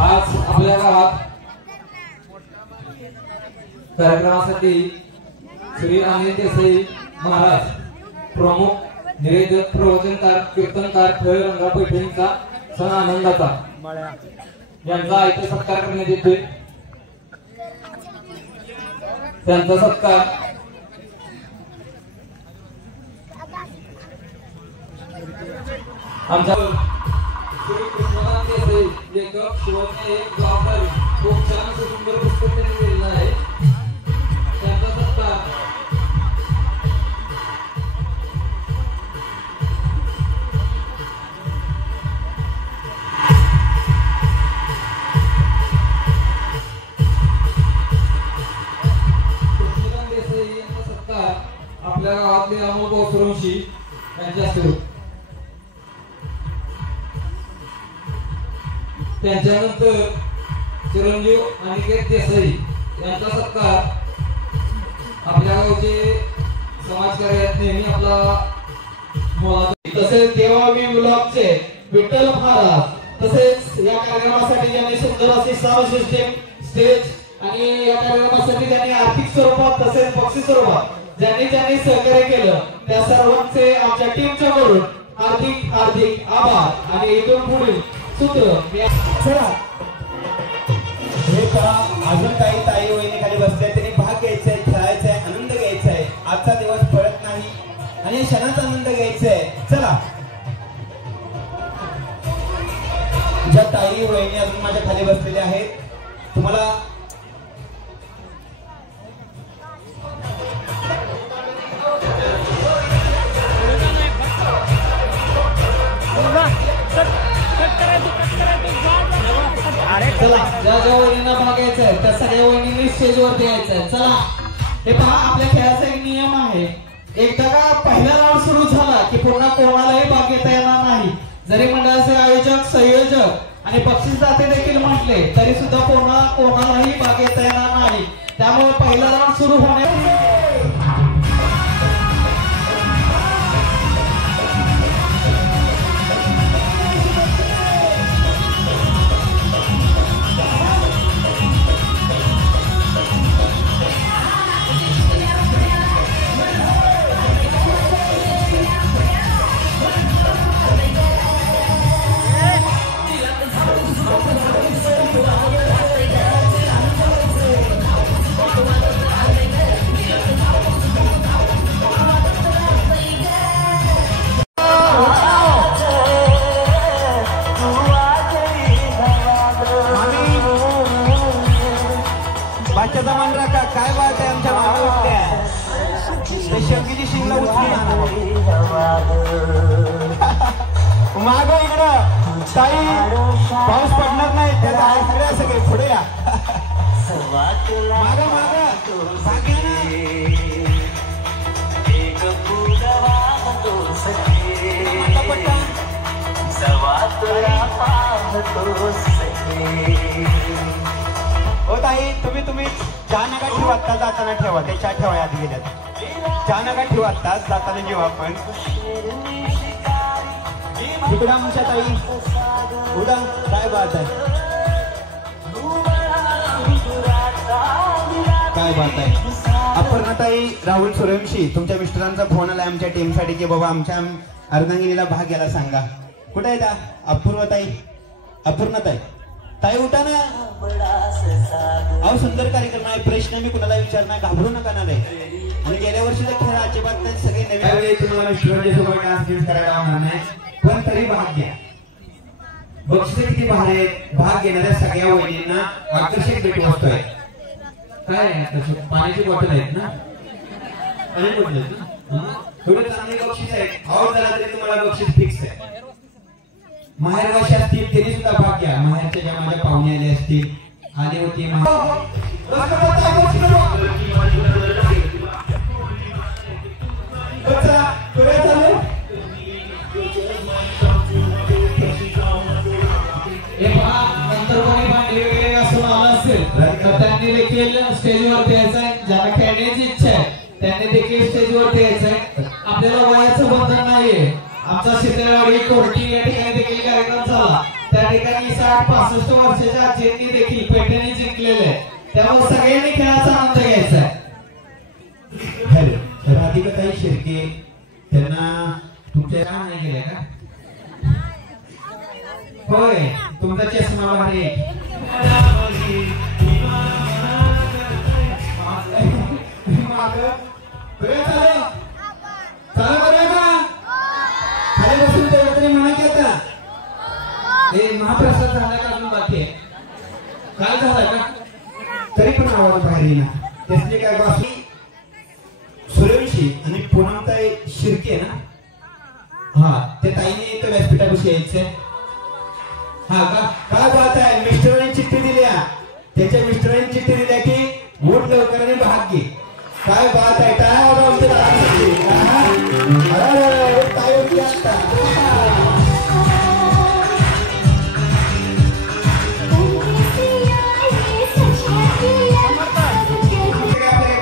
आज आपल्या गावात कार्यक्रमासाठी श्री अनिल देसाई महाराज प्रमुख निवेदक प्रवचनकार कीर्तनकार खेळ रंगा पैठणीचा सण आनंदाचा यांचा इथे सत्कार करण्यात येतोय। त्यांचा सत्कार आमच्या श्री कृष्णदास देसाई लेखक शिवने एक जबाबदारी खूप छान सुंदर पुस्तक त्यांनी लिहिलेलं आहे। त्यांचा सत्कार कृष्णदास देसाई यांचा सत्कार आपल्या गावातले अमोल भाऊसुरवंशी यांच्या हस्ते। त्यांच्यानंतर चिरंजीव अनिकेत देसाई यांचा सत्कार आपल्या गावचे समाजकार्यात नेहमी आपला तसेच देवावी ब्लॉकचे विठ्ठल महाराज तसेच या कार्यक्रमासाठी ज्यांनी सुंदर अशी साउंड सिस्टीम स्टेज आणि या कार्यक्रमासाठी ज्यांनी आर्थिक स्वरूपात तसेच बक्षीस स्वरूपात ज्यांनी सहकार्य केलं त्या सर्वांचे आमच्या टीमच्या कडून हार्दिक आभार। आणि इथून पुढील सूत्र चला हे पहा अजून काही ताई वहिनी खाली बसले त्यांनी भाग घ्यायचा आहे, खेळायचा आहे, आनंद घ्यायचा आहे। आजचा दिवस पळत नाही आणि क्षणाचा आनंद घ्यायचा आहे। चला ज्या ताई वहिनी अजून माझ्या खाली बसलेल्या आहेत तुम्हाला चला ज्या वहिनींना भाग घ्यायचा आहे त्या सगळ्या वहिनींनी स्टेजवरती यायचंय। चला हे पहा आपल्या खेळाचा एक नियम आहे, एकदा का पहिला राऊंड सुरू झाला की पुन्हा कोणालाही भाग घेता येणार नाही। जरी मंडळाचे आयोजक संयोजक आणि बक्षीसदाते देखील म्हटले तरी सुद्धा पुन्हा कोणालाही भाग घेता येणार नाही। त्यामुळे पहिला राऊंड सुरू होण्यापूर्वी बादशाचा मान राखा। काय बात आहे आमच्या मागे उठल्या शंकीची शिंगला उठली माग इकडं ताई पाऊस पडणार नाही त्याला इकडे सगळे पुढे या माग भाग्य ना तुम्ही चहा नका ठेवू, आत्ता जाताना ठेवा, ते चहा ठेवा आधी गेल्यात. चहा नका ठेवू, आत्ता जाताना जेव्हा आपण उडा मुशा ताई उडा. काय बात आहे, काय बात आहे. अपर्णाताई राहुल सूर्यवंशी, तुमच्या मिस्टरांचा फोन आलाय आमच्या टीमसाठी की बाबा आमच्या अर्धांगिनीला भाग घ्यायला सांगा. कुठे आहे त्या अपूर्वताई? अपूर्णाताई ताई उठा ना. अहो सुंदर कार्यक्रम आहे, प्रश्न मी कुणाला विचारणार, घाबरू नका ना रे. आणि गेल्या वर्षीचा खेळ अजिबात नाही, सगळे नवीन तुम्हाला मिस्टरांच्या सोबत डान्स करायला होणार नाही, पण तरी भाग घ्या. बक्षीस किती भाग आहेत, भाग घेणाऱ्या सगळ्या वहिनींना आकर्षक भेटवस्तू आहे. काय आहे, पाण्याची बॉटल आहेत ना, पाणी बॉटल आहेत ना, थोडं चांगले बक्षीस आहे. अहो झाला तरी तुम्हाला बक्षीस फिक्स आहे. माहेर वर्षी असतील त्यांनी सुद्धा भाग घ्या. माहेरच्या ज्या माझ्या पाहुणे आले असतील, आले होते नंतर कोणी भांडी वगैरे असून आलं असेल तर त्यांनी देखील स्टेजवरती यायचंय. ज्यांना खेळण्याची इच्छा आहे त्यांनी देखील स्टेजवरती यायचंय. आपल्याला वयाचं बंधन नाहीये. आमचा शितेवाडी कोर्टी या ठिकाणी देखील कार्यक्रम झाला, त्या ठिकाणी 60-65 वर्षाच्या आजींनी देखील पैठणी जिंकलेले आहे. त्यामुळे सगळ्यांनी खेळाचा आनंद घ्यायचा आहे. राधिकाताई शिर्के, त्यांना तुमच्या का नाही गेल्या का? होय, तुमचा चष्मा भारी महाप्रसाद झाला का अजून बाकी आहे? काय झालं का? तरी पण आवाज बाहेर ना. त्यातले काय बाकी सूर्यवंशी आणि पूनमताई शिर्के ना, हा त्या ताईने इथं व्यासपीठापाशी यायचंय. हा का? काय बात आहे. मिस्टरांनी चिठ्ठी दिल्या, त्याच्या मिस्टरांनी चिठ्ठी दिल्या की वोट लवकर आणि भाग घे. काय बात आहे. काय काय होती आता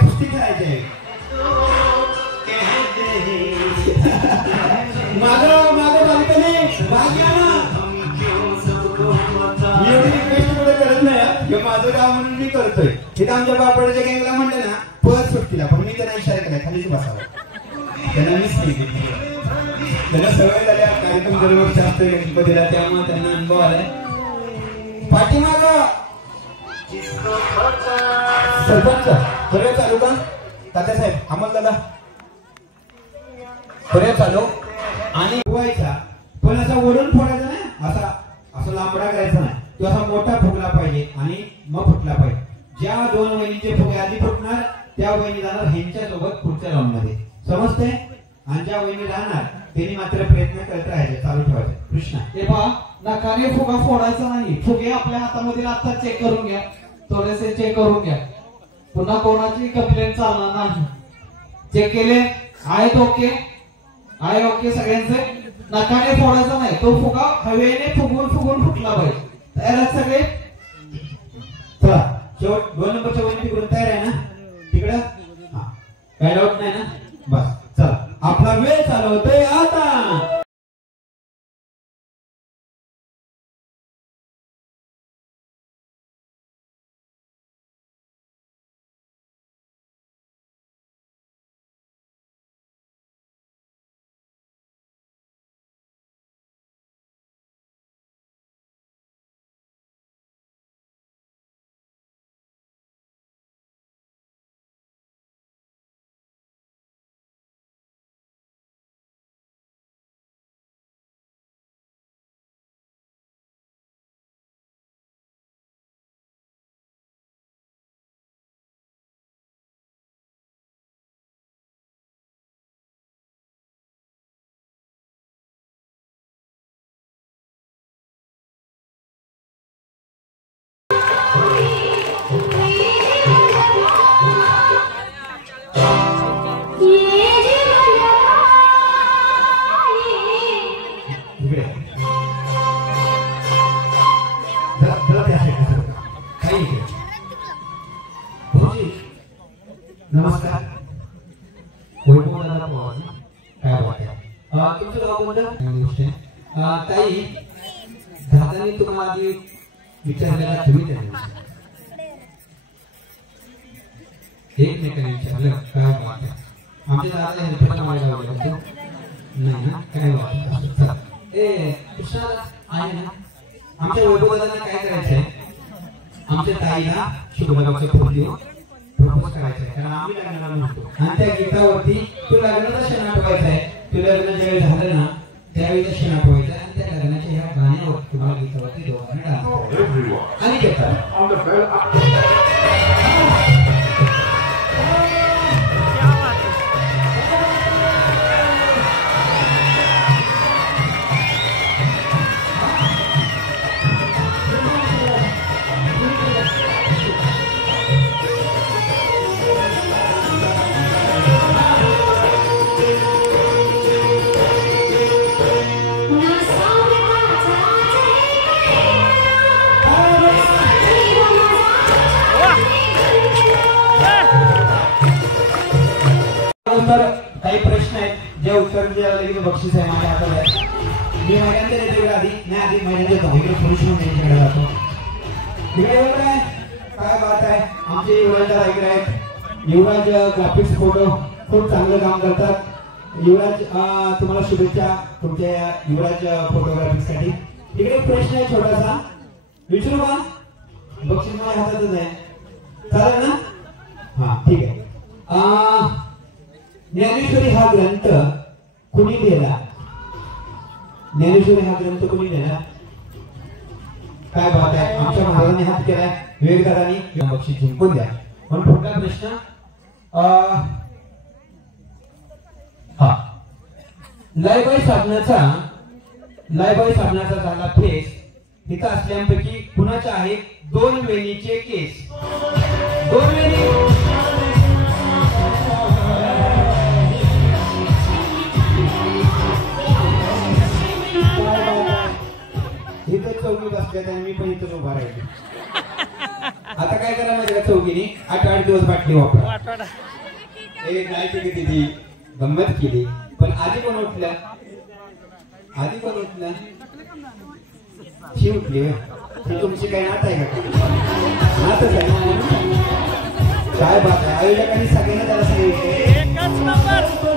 कुस्ती खेळायचे. माझं बालकनी भाग घ्या ना. मी एवढी रिक्वेस्ट करत नाही, माझं गाव म्हणून मी करतोय. इथं आमच्या बापडाच्या गँगला म्हणलं ना पळत सुटतीला, पण मी त्यांना इशारा केला खालीच बसावं. त्यांना मिस केली, त्यांना सवय झाल्या. कार्यक्रम दरवर्षी असतोय गणपतीला, त्यामुळे त्यांना अनुभव आलाय. पाठीमाग सरपंच बरं चालू का तात्यासाहेब, अंमलदादा बरं चालू. आणि व्हायचा पण असा ओढून फोडायचा नाही, असा लांबडा करायचा नाही. तो असा मोठा फुगला पाहिजे आणि मग फुटला पाहिजे. ज्या दोन वहिनीचे फुगे आधी फुटणार त्या वहिनी जाणार ह्यांच्या सोबत पुढच्या राऊंड मध्ये, समजते. आणि ज्या वहिनी राहणार त्यांनी मात्र प्रयत्न करत राहायचे, चालू ठेवायचे. कृष्णा हे पहा, नकाने फुगा फोडायचा नाही. फुगे आपल्या हातामध्ये आता चेक करून घ्या, थोडेसे चेक करून घ्या. पुन्हा कोणाची कंप्लेंट चालणार नाही. चेक केले आहेत, ओके आहे, ओके सगळ्यांचे. नकाने फोडायचा नाही, तो फुगा हवेने फुगून फुगून फुटला पाहिजे. तयार आहेत सगळे? चला शेवट 2 नंबरच्या वहिनी तिकडून तयार आहे ना तिकडं? काय डाऊट नाही ना? बस चला, आपला वेळ चालू होतोय आता. ताई दादाने तुम्हाला आधी विचारलेला तुम्ही एकमेकांनी विचारलं काय बात आहे आमच्या दादा हेल्परला मागे लावलं नाही ना काय बात ए कृष्णा आहे ना आमच्या वैभवदादांना काय करायचंय आमच्या ताईला शुभलग्नाचं फूल देऊन प्रपोज करायचंय कारण आम्ही लग्नाला म्हणतो आणि त्या गीतावरती तू लग्नाचा क्षण आठवायचा आहे तू लग्न ज्यावेळी झालं ना त्यावेळीचा क्षण आठवायचा आणि त्या लग्नाच्या ह्या गाण्यावर तुम्हाला गीतावरती दोघांना डान्स आणि घेतात काही प्रश्न आहेत जे उत्तर द्यायला लगेच बक्षीस आहे माझ्या हातात मी महिलांच्या देते आधी नाही आधी महिलांच्या इकडे पुरुष म्हणून जातो इकडे काय बात आहे आमचे युवराज ऐकले आहेत युवराज ग्राफिक्स फोटो खूप चांगलं काम करतात युवराज तुम्हाला शुभेच्छा तुमच्या युवराज फोटोग्राफी साठी इकडे प्रश्न आहे छोटासा विचारू का बक्षीस माझ्या हातातच आहे चालेल ना हा ठीक आहे ज्ञानेश्वरी हा ग्रंथ कुणी लिहिला ज्ञानेश्वरी हा ग्रंथ कुणी लिहिला काय बात आहे आमच्या महाराजांनी हात केलाय विवेकदादांनी बक्षीस जिंकून द्या पण पुढला प्रश्न हा लायबाई साबणाचा झाला फेस इथं असल्यापैकी कुणाच्या आहेत दोन वेणीचे केस दोन वेणी इथे चौकी बसल्यात आणि मी पण इथं उभा राहिलो आता काय करा माझ्या चौकीने 8 दिवस बाटली वापरा एक नाही पिढी दिली गंमत केली पण आधी कोण उठल्या शी उठली ही तुमची काही नात आहे का नातच आहे ना काय बात आहे आईला काही सगळ्यांना त्याला सांगितलं